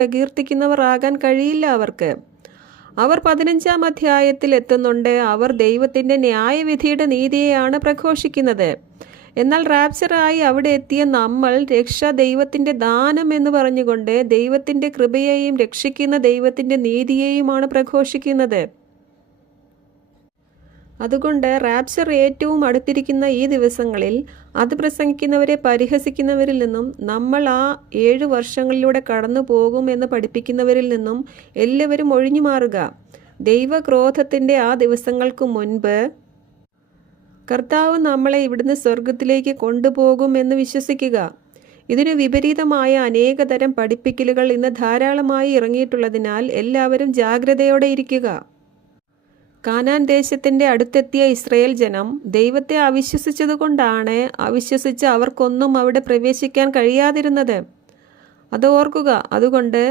പ്രകീർത്തിക്കുന്നവർ ആകാൻ കഴിയില്ല അവർക്ക്. അവർ 15-ാം അധ്യായത്തിൽ എത്തുന്നുണ്ട്. അവർ ദൈവത്തിൻ്റെ ന്യായവിധിയുടെ നീതിയെയാണ് പ്രഘോഷിക്കുന്നത്. എന്നാൽ റാപ്ചറായി അവിടെ എത്തിയ നമ്മൾ രക്ഷ ദൈവത്തിൻ്റെ ദാനം എന്ന് പറഞ്ഞുകൊണ്ട് ദൈവത്തിൻ്റെ കൃപയെയും രക്ഷിക്കുന്ന ദൈവത്തിൻ്റെ നീതിയെയുമാണ് പ്രഘോഷിക്കുന്നത്. അതുകൊണ്ട് റാപ്ചർ ഏറ്റവും അടുത്തിരിക്കുന്ന ഈ ദിവസങ്ങളിൽ അത് പ്രസംഗിക്കുന്നവരെ പരിഹസിക്കുന്നവരിൽ നിന്നും നമ്മൾ ആ 7 വർഷങ്ങളിലൂടെ കടന്നു പോകും എന്ന് പഠിപ്പിക്കുന്നവരിൽ നിന്നും എല്ലാവരും ഒഴിഞ്ഞു മാറുക. ദൈവക്രോധത്തിൻ്റെ ആ ദിവസങ്ങൾക്ക് മുൻപ് കർത്താവ് നമ്മളെ ഇവിടുന്ന് സ്വർഗത്തിലേക്ക് കൊണ്ടുപോകും എന്ന് വിശ്വസിക്കുക. ഇതിനു വിപരീതമായ അനേകതരം പഠിപ്പിക്കലുകൾ ഇന്ന് ധാരാളമായി ഇറങ്ങിയിട്ടുള്ളതിനാൽ എല്ലാവരും ജാഗ്രതയോടെ ഇരിക്കുക. കാനാൻ ദേശത്തിൻ്റെ അടുത്തെത്തിയ ഇസ്രായേൽ ജനം ദൈവത്തെ അവിശ്വസിച്ചതുകൊണ്ടാണ് അവിശ്വസിച്ച് അവർക്കൊന്നും അവിടെ പ്രവേശിക്കാൻ കഴിയാതിരുന്നത്. അത് ഓർക്കുക. അതുകൊണ്ട്